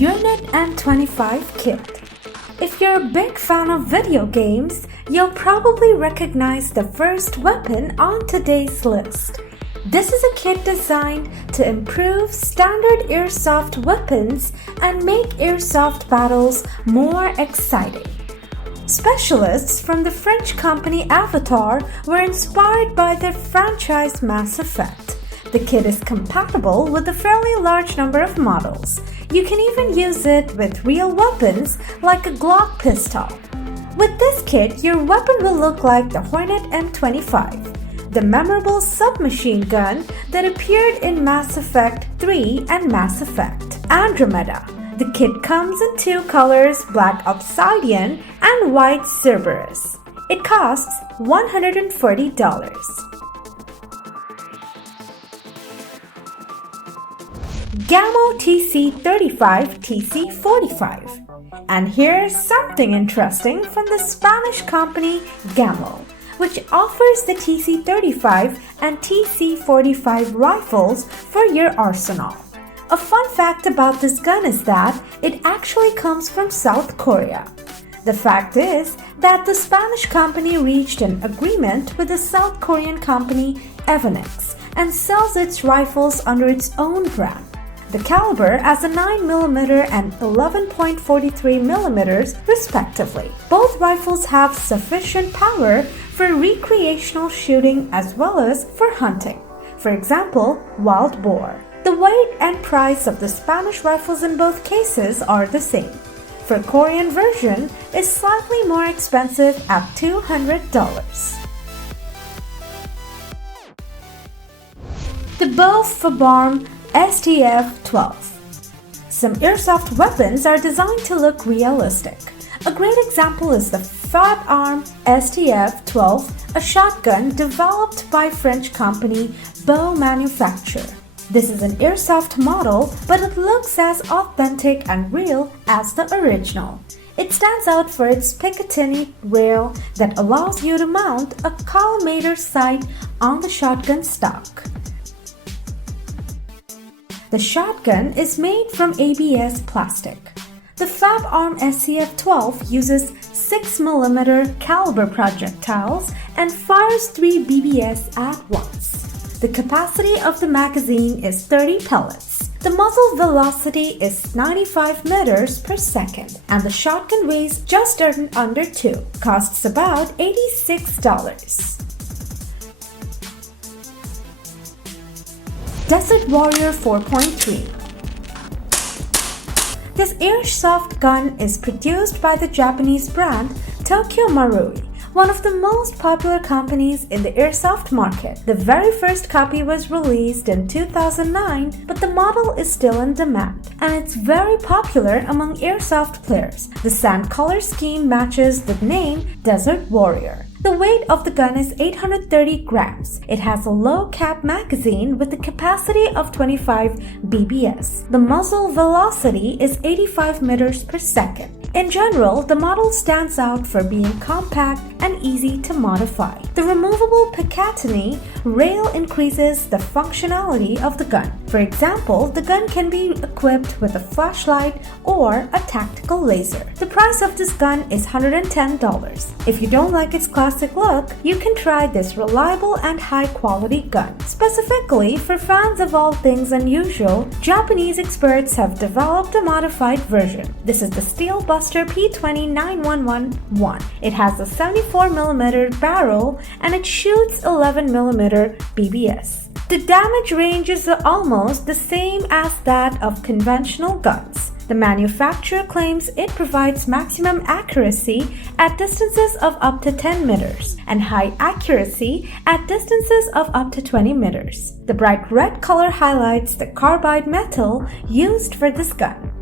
Unit M25 Kit. If you're a big fan of video games, you'll probably recognize the first weapon on today's list. This is a kit designed to improve standard airsoft weapons and make airsoft battles more exciting. Specialists from the French company Avatar were inspired by their franchise Mass Effect. The kit is compatible with a fairly large number of models. You can even use it with real weapons like a Glock pistol. With this kit, your weapon will look like the HORNET M25, the memorable submachine gun that appeared in Mass Effect 3 and Mass Effect Andromeda. The kit comes in two colors, black obsidian and white Cerberus. It costs $140. Gamo TC35 TC45. And here's something interesting from the Spanish company Gamo, which offers the TC35 and TC45 rifles for your arsenal. A fun fact about this gun is that it actually comes from South Korea. The fact is that the Spanish company reached an agreement with the South Korean company Evanix and sells its rifles under its own brand. The caliber has a 9mm and 11.43mm respectively. Both rifles have sufficient power for recreational shooting as well as for hunting. For example, wild boar. The weight and price of the Spanish rifles in both cases are the same. For Korean version is slightly more expensive at $200. The Bouf FABARM STF-12. Some airsoft weapons are designed to look realistic. A great example is the FABARM STF-12, a shotgun developed by French company Bouf Manufacture. This is an airsoft model, but it looks as authentic and real as the original. It stands out for its Picatinny rail that allows you to mount a collimator sight on the shotgun stock. The shotgun is made from ABS plastic. The FABARM STF-12 uses 6mm caliber projectiles and fires 3 BBS at once. The capacity of the magazine is 30 pellets. The muzzle velocity is 95 meters per second, and the shotgun weighs just under 2. Costs about $86. Desert Warrior 4.3. This airsoft gun is produced by the Japanese brand Tokyo Marui, one of the most popular companies in the airsoft market. The very first copy was released in 2009, but the model is still in demand, and it's very popular among airsoft players. The sand color scheme matches the name Desert Warrior. The weight of the gun is 830 grams. It has a low cap magazine with a capacity of 25 BBS. The muzzle velocity is 85 meters per second. In general, the model stands out for being compact and easy to modify. The removable Picatinny rail increases the functionality of the gun. For example, the gun can be equipped with a flashlight or a tactical laser. The price of this gun is $110. If you don't like its classic look, you can try this reliable and high-quality gun. Specifically for fans of all things unusual, Japanese experts have developed a modified version. This is the Steel Buster P20911. It has a 74mm barrel and it shoots 11mm BBS. The damage range is almost the same as that of conventional guns. The manufacturer claims it provides maximum accuracy at distances of up to 10 meters and high accuracy at distances of up to 20 meters. The bright red color highlights the carbide metal used for this gun.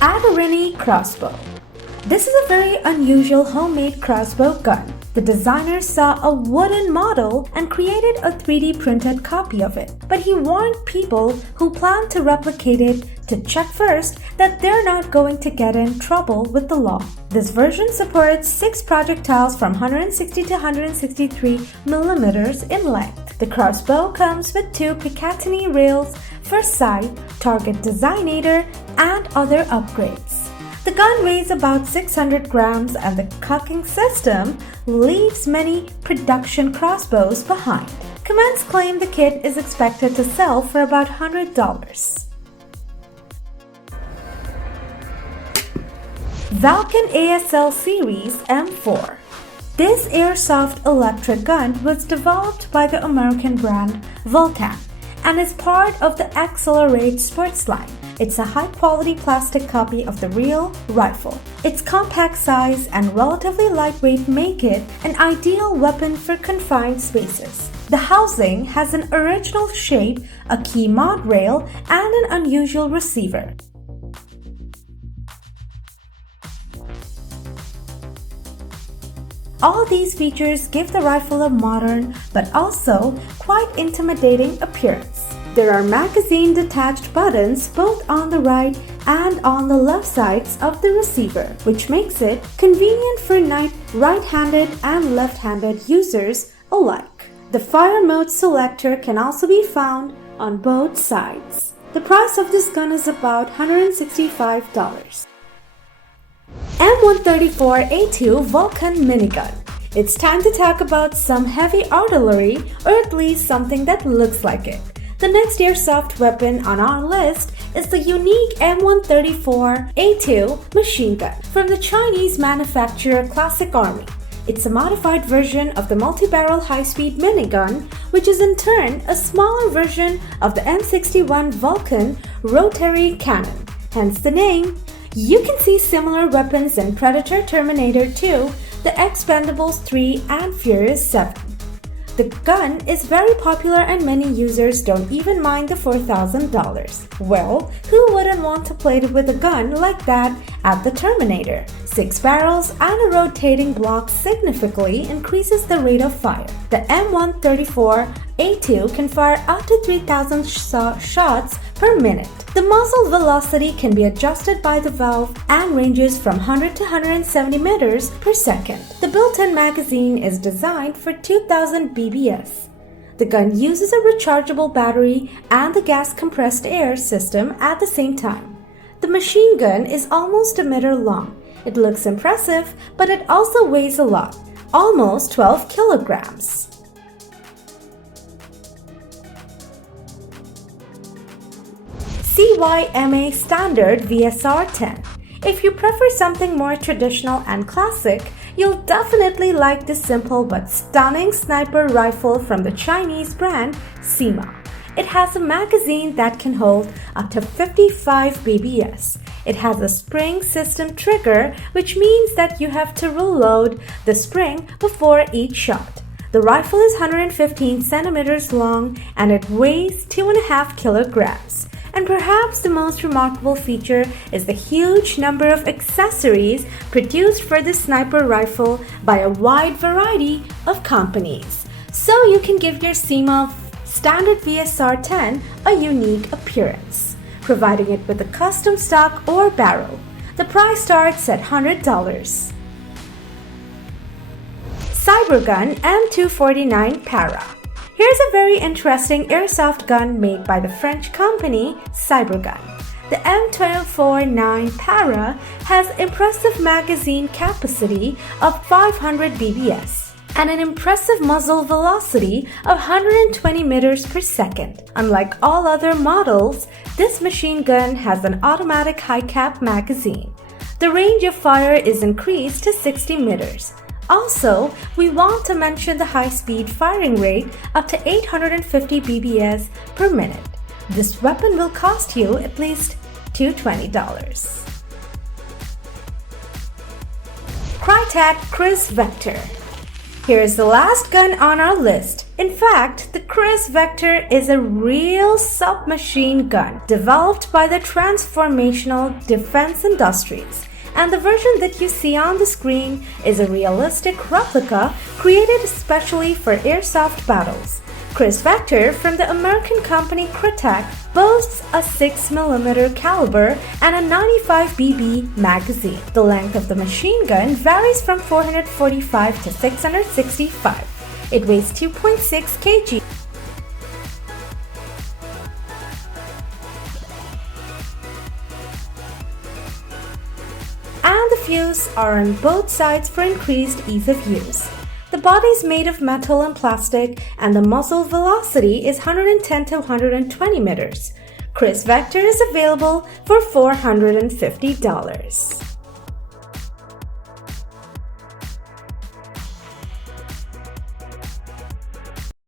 Adderini Crossbow. This is a very unusual homemade crossbow gun. The designer saw a wooden model and created a 3D printed copy of it, but he warned people who plan to replicate it to check first that they're not going to get in trouble with the law. This version supports 6 projectiles from 160 to 163 millimeters in length. The crossbow comes with 2 Picatinny rails for sight, target designator, and other upgrades. The gun weighs about 600 grams and the cocking system leaves many production crossbows behind. Comments claim the kit is expected to sell for about $100. Valken ASL Series M4. This airsoft electric gun was developed by the American brand Vulcan and is part of the Accelerate sports line. It's a high-quality plastic copy of the real rifle. Its compact size and relatively lightweight make it an ideal weapon for confined spaces. The housing has an original shape, a key mod rail, and an unusual receiver. All these features give the rifle a modern but also quite intimidating appearance. There are magazine detached buttons both on the right and on the left sides of the receiver, which makes it convenient for right-handed and left-handed users alike. The fire mode selector can also be found on both sides. The price of this gun is about $165. M134A2 Vulcan Minigun. It's time to talk about some heavy artillery, or at least something that looks like it. The next airsoft weapon on our list is the unique M134A2 machine gun from the Chinese manufacturer Classic Army. It's a modified version of the multi-barrel high-speed minigun, which is in turn a smaller version of the M61 Vulcan rotary cannon, hence the name. You can see similar weapons in Predator, Terminator 2, The Expendables 3, and Furious 7. The gun is very popular and many users don't even mind the $4,000. Well, who wouldn't want to play with a gun like that at the Terminator? 6 barrels and a rotating block significantly increases the rate of fire. The M134A2 can fire up to 3,000 shots per minute. The muzzle velocity can be adjusted by the valve and ranges from 100 to 170 meters per second. The built-in magazine is designed for 2,000 BBS. The gun uses a rechargeable battery and the gas compressed air system at the same time. The machine gun is almost a meter long. It looks impressive, but it also weighs a lot, almost 12 kilograms. CYMA Standard VSR-10. If you prefer something more traditional and classic, you'll definitely like this simple but stunning sniper rifle from the Chinese brand CYMA. It has a magazine that can hold up to 55 BBS. It has a spring system trigger, which means that you have to reload the spring before each shot. The rifle is 115 centimeters long and it weighs 2.5 kilograms. And perhaps the most remarkable feature is the huge number of accessories produced for the sniper rifle by a wide variety of companies. So you can give your CYMA Standard VSR-10 a unique appearance, providing it with a custom stock or barrel. The price starts at $100. Cybergun M249 Para. Here's a very interesting airsoft gun made by the French company Cybergun. The M249 Para has impressive magazine capacity of 500 BBS and an impressive muzzle velocity of 120 meters per second. Unlike all other models, this machine gun has an automatic high-cap magazine. The range of fire is increased to 60 meters. Also, we want to mention the high-speed firing rate up to 850 BBS per minute. This weapon will cost you at least $220. Krytac KRISS Vector. Here's the last gun on our list. In fact, the KRISS Vector is a real submachine gun developed by the Transformational Defense Industries. And the version that you see on the screen is a realistic replica created especially for airsoft battles. KRISS Vector from the American company Krytac boasts a 6mm caliber and a 95BB magazine. The length of the machine gun varies from 445 to 665. It weighs 2.6 kg use are on both sides for increased ease of use. The body is made of metal and plastic, and the muzzle velocity is 110 to 120 meters. KRISS Vector is available for $450.